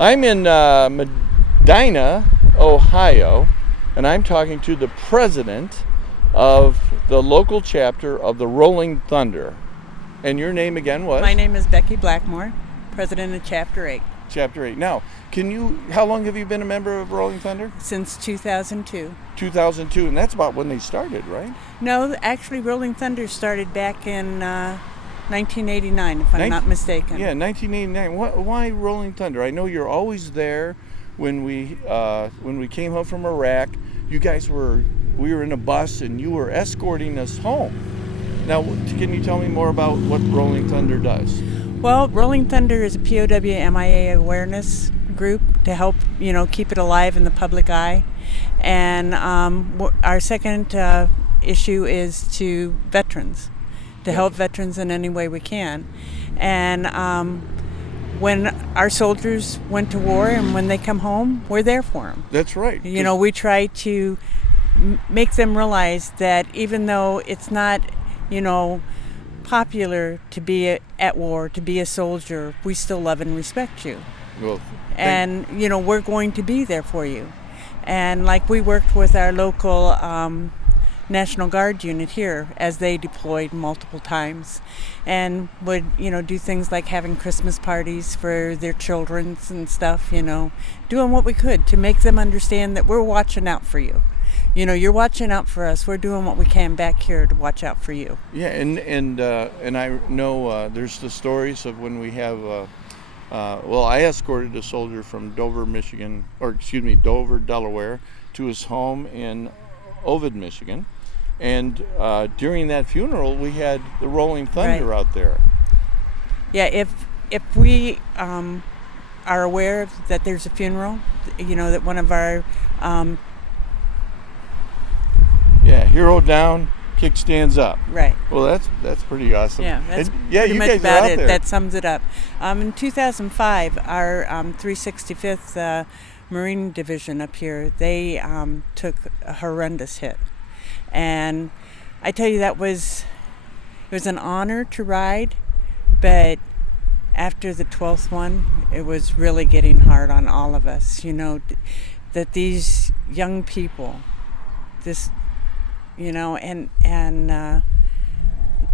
I'm in Medina, Ohio, and I'm talking to the president of the local chapter of the Rolling Thunder. And your name again was? My name is Becky Blackmore, president of Chapter 8. Chapter 8. Now, how long have you been a member of Rolling Thunder? Since 2002. 2002, and that's about when they started, right? No, actually Rolling Thunder started back in 1989, if I'm not mistaken. Yeah, 1989. Why Rolling Thunder? I know you're always there when we came home from Iraq. We were in a bus and you were escorting us home. Now, can you tell me more about what Rolling Thunder does? Well, Rolling Thunder is a POW MIA awareness group to help, keep it alive in the public eye. And our second issue is to veterans, to help veterans in any way we can. And when our soldiers went to war and when they come home, we're there for them. That's right. We try to make them realize that even though it's not, popular to be at war, to be a soldier, we still love and respect you. Well, and, we're going to be there for you. And like we worked with our local National Guard unit here as they deployed multiple times and would, do things like having Christmas parties for their children and stuff, doing what we could to make them understand that we're watching out for you. You're watching out for us. We're doing what we can back here to watch out for you. Yeah, and I know there's the stories of when we have I escorted a soldier from Dover, Delaware, to his home in Ovid, Michigan. And during that funeral, we had the Rolling Thunder out there. Yeah, if we are aware that there's a funeral, that one of our... hero down, kickstands up. Right. Well, that's pretty awesome. Yeah, that's pretty much guys about are out it. there. That sums it up. In 2005, our 365th Marine Division up here, they took a horrendous hit. And I tell you, it was an honor to ride, but after the 12th one, it was really getting hard on all of us, that these young people, and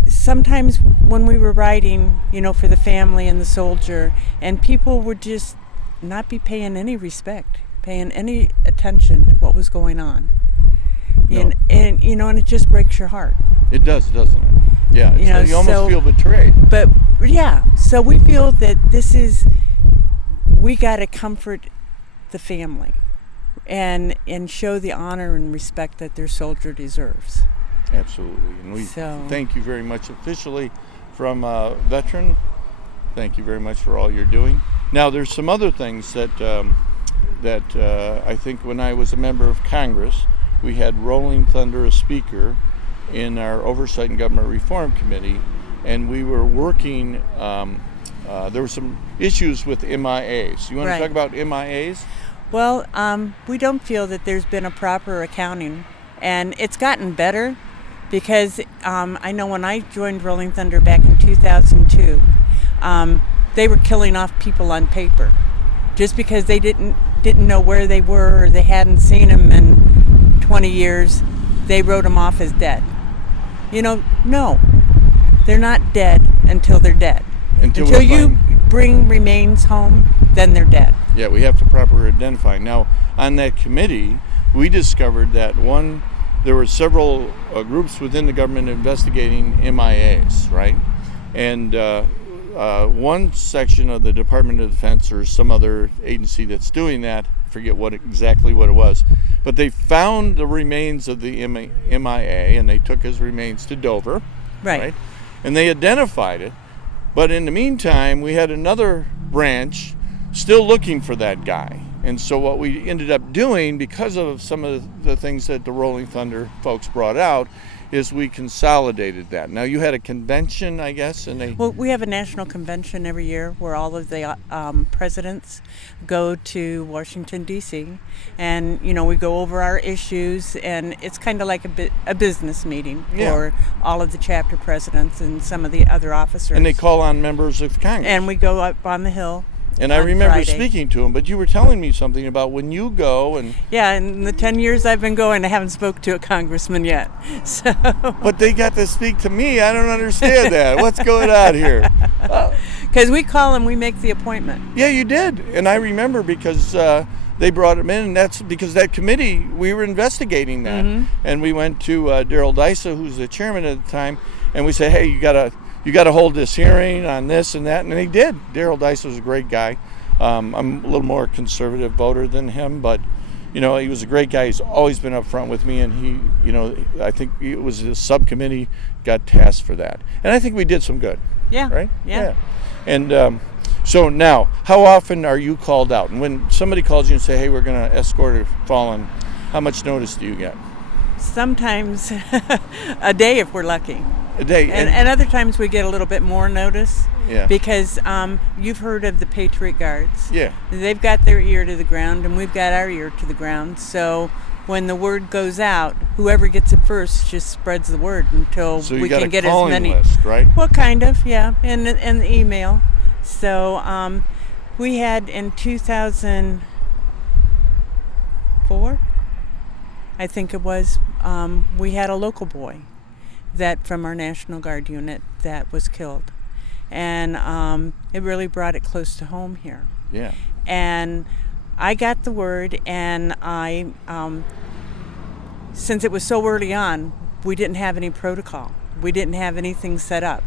sometimes when we were riding, for the family and the soldier, and people would just not be paying any respect, paying any attention to what was going on. No. And it just breaks your heart. It does, doesn't it? Yeah, you almost feel betrayed. But yeah, so we feel that we got to comfort the family and show the honor and respect that their soldier deserves. Absolutely. And we thank you very much officially from Veteran. Thank you very much for all you're doing. Now, there's some other things that I think when I was a member of Congress, we had Rolling Thunder, a speaker, in our Oversight and Government Reform Committee, and we were working, there were some issues with MIAs. You want to talk about MIAs? Well, we don't feel that there's been a proper accounting, and it's gotten better because I know when I joined Rolling Thunder back in 2002, they were killing off people on paper just because they didn't know where they were or they hadn't seen them in 20 years. They wrote them off as dead. No, they're not dead until they're dead. Until you bring remains home, then they're dead. Yeah, we have to properly identify. Now, on that committee, we discovered that there were several groups within the government investigating MIAs, right? And one section of the Department of Defense or some other agency that's doing that, I forget exactly what it was, but they found the remains of the MIA and they took his remains to Dover, right? And they identified it. But in the meantime, we had another branch still looking for that guy. And so what we ended up doing, because of some of the things that the Rolling Thunder folks brought out, is we consolidated that. Now, you had a convention, I guess, and Well, we have a national convention every year where all of the presidents go to Washington, D.C., and, we go over our issues, and it's kind of like a business meeting for all of the chapter presidents and some of the other officers. And they call on members of Congress. And we go up on the Hill, And I on remember Friday. speaking to him, but you were telling me something about when you go and... Yeah, in the 10 years I've been going, I haven't spoke to a congressman yet. So. But they got to speak to me. I don't understand that. What's going on here? Because we call him, we make the appointment. Yeah, you did. And I remember because they brought him in, and that's because that committee, we were investigating that. Mm-hmm. And we went to Daryl Dysa, who's the chairman at the time, and we said, hey, you got to hold this hearing on this and that, and they did. Daryl Dysa was a great guy. I'm a little more conservative voter than him, but he was a great guy. He's always been up front with me, and he, I think it was the subcommittee got tasked for that, and I think we did some good. Yeah. Right. Yeah. And so now, how often are you called out? And when somebody calls you and say, "Hey, we're going to escort a fallen," how much notice do you get? Sometimes a day if we're lucky. A day. And other times we get a little bit more notice. Yeah. Because you've heard of the Patriot Guards. Yeah. They've got their ear to the ground, and we've got our ear to the ground. So when the word goes out, whoever gets it first just spreads the word until so we can get as many. So you got a calling list, right? Well, kind of, yeah, and the email. So we had in 2004, I think it was, we had a local boy that from our National Guard unit that was killed. And it really brought it close to home here. Yeah. And I got the word, and I, since it was so early on, we didn't have any protocol. We didn't have anything set up,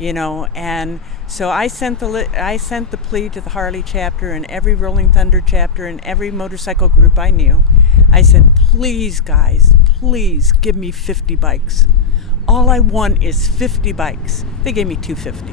and so I sent the plea to the Harley chapter and every Rolling Thunder chapter and every motorcycle group I knew. I said, please, guys, please give me 50 bikes. All I want is 50 bikes. They gave me 250.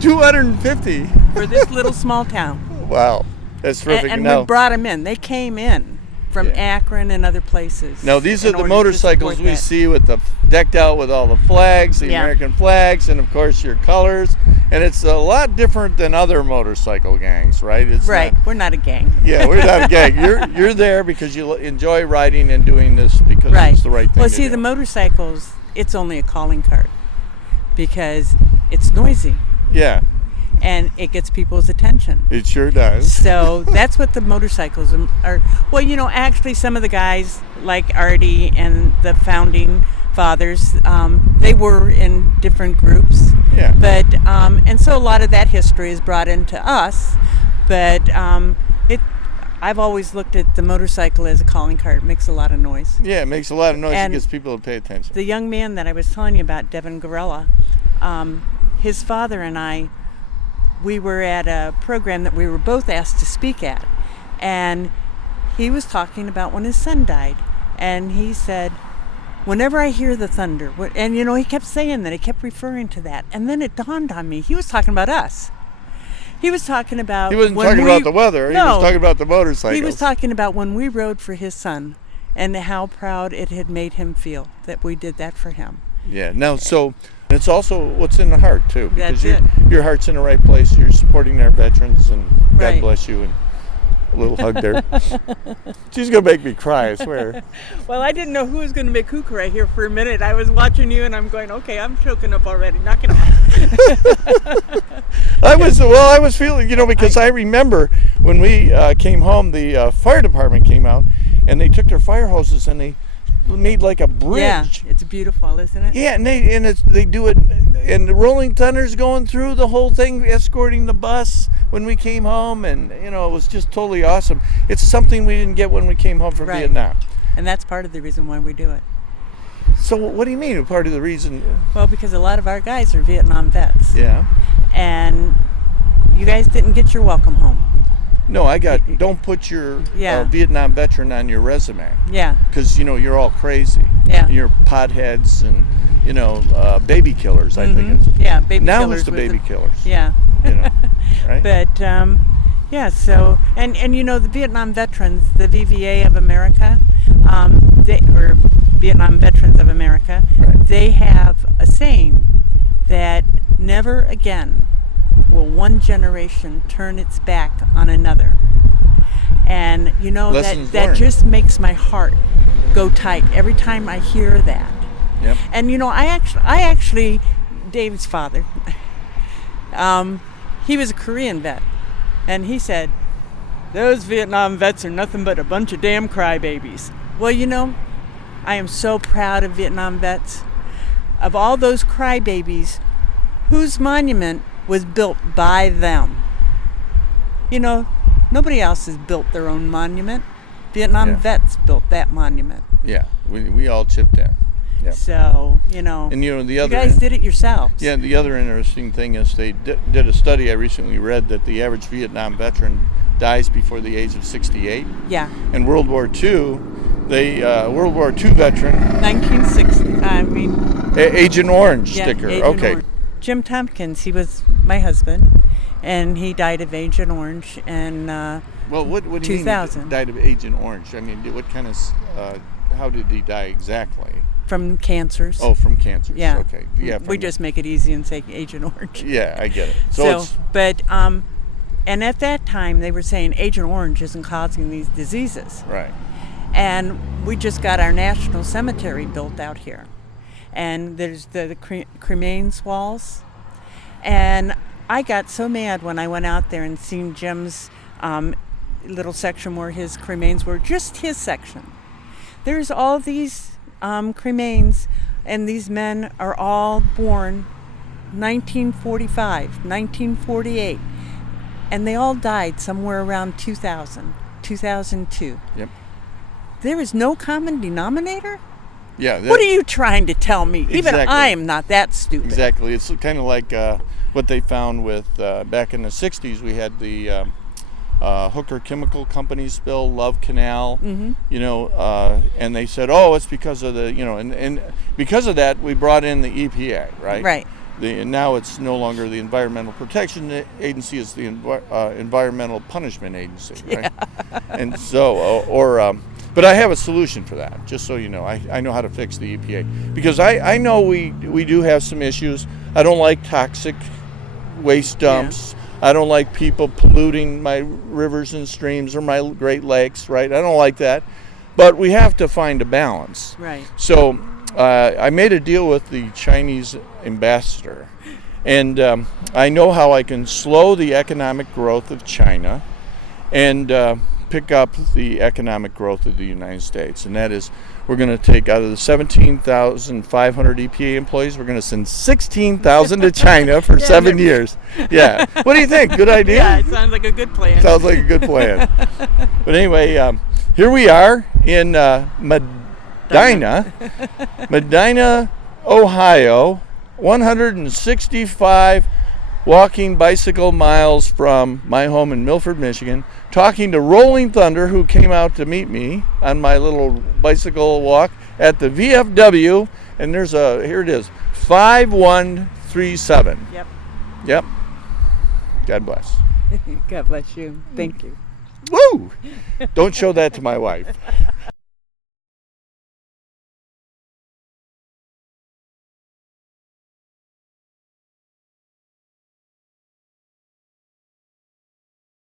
250 for this little small town. Wow, that's terrific. And we brought them in. They came in from Akron and other places. Now these are the motorcycles we see with the decked out with all the flags, the American flags, and of course your colors. And it's a lot different than other motorcycle gangs, right? It's right. We're not a gang. Yeah, we're not a gang. You're there because you enjoy riding and doing this because it's the right thing. Well, see, the motorcycles, it's only a calling card because it's noisy. Yeah. And it gets people's attention. It sure does. So that's what the motorcycles are. Well, actually some of the guys like Artie and the founding fathers, they were in different groups. Yeah. But, and so a lot of that history is brought into us. But I've always looked at the motorcycle as a calling card. It makes a lot of noise. Yeah, it makes a lot of noise. And it gets people to pay attention. The young man that I was telling you about, Devin Gorella, his father and I, we were at a program that we were both asked to speak at. And he was talking about when his son died. And he said, whenever I hear the thunder, and he kept saying that, he kept referring to that. And then it dawned on me, he was talking about us. He was talking about... He wasn't talking about the weather. No, he was talking about the motorcycles. He was talking about when we rode for his son and how proud it had made him feel that we did that for him. Yeah. Now, so it's also what's in the heart, too. Because That's your heart's in the right place. You're supporting our veterans, and right. God bless you. And a little hug there. She's going to make me cry, I swear. Well, I didn't know who was going to make who cry here for a minute. I was watching you, and I'm going, okay, I'm choking up already. Knock it off. I was feeling, because I remember when we came home, the fire department came out, and they took their fire hoses and they made like a bridge. Yeah, it's beautiful, isn't it? Yeah, and they do it, and the Rolling Thunder's going through the whole thing, escorting the bus when we came home, and it was just totally awesome. It's something we didn't get when we came home from Vietnam. And that's part of the reason why we do it. So what do you mean, part of the reason? Well, because a lot of our guys are Vietnam vets. Yeah. And you guys didn't get your welcome home. No, don't put your Vietnam veteran on your resume. Yeah. Because, you're all crazy. Yeah. You're potheads and, baby killers, I think. Yeah, baby now killers. Now it's the baby killers. Yeah. Right? But, so, and the Vietnam veterans, the VVA of America, or Vietnam Veterans of America, right. They have a saying that never again will one generation turn its back on another. And that just makes my heart go tight every time I hear that. Yep. And I actually Dave's father, he was a Korean vet, And he said, those Vietnam vets are nothing but a bunch of damn crybabies. Well, you know, I am so proud of Vietnam vets. Of all those crybabies, whose monument was built by them? You know, nobody else has built their own monument. Vietnam vets built that monument. Yeah, we all chipped in. Yep. So, you know, and you know the you other guys did it yourselves. Yeah, the other interesting thing is they did a study I recently read that the average Vietnam veteran dies before the age of 68. Yeah. And World War II, World War II veteran. 1960. I mean. Agent Orange yeah, sticker. Agent okay. Orange. Jim Tompkins, he was my husband, and he died of Agent Orange in well, what do you 2000. mean he died of Agent Orange? I mean, what kind of, how did he die exactly? From cancers. Oh, from cancers. Yeah. Okay. Yeah. We just make it easy and say Agent Orange. Yeah, I get it. So but and at that time they were saying Agent Orange isn't causing these diseases. Right. And we just got our national cemetery built out here, and there's the cremains walls, and I got so mad when I went out there and seen Jim's little section where his cremains were, just his section. There's all these cremains, and these men are all born 1945, 1948, and they all died somewhere around 2000, 2002. Yep. There is no common denominator? Yeah. What are you trying to tell me? Exactly. Even I am not that stupid. Exactly. It's kind of like what they found with back in the 60s. We had the Hooker Chemical Company spill, Love Canal, you know, and they said, oh, it's because of the, you know, and because of that, we brought in the EPA, right? Right. And now it's no longer the Environmental Protection Agency, it's the Environmental Punishment Agency, right? Yeah. And so, but I have a solution for that, just so you know. I know how to fix the EPA. Because I know we do have some issues. I don't like toxic waste dumps. Yeah. I don't like people polluting my rivers and streams or my Great Lakes, right? I don't like that. But we have to find a balance. Right. So I made a deal with the Chinese ambassador. And I know how I can slow the economic growth of China and pick up the economic growth of the United States. And that is, we're going to take out of the 17,500 EPA employees, we're going to send 16,000 to China for 7 years. Yeah. What do you think? Good idea? Yeah, it sounds like a good plan. Sounds like a good plan. But anyway, here we are in Medina, Ohio, 165 walking bicycle miles from my home in Milford, Michigan, talking to Rolling Thunder, who came out to meet me on my little bicycle walk at the VFW, and there's here it is, 5137. Yep. God bless. God bless you. Thank you. Woo! Don't show that to my wife.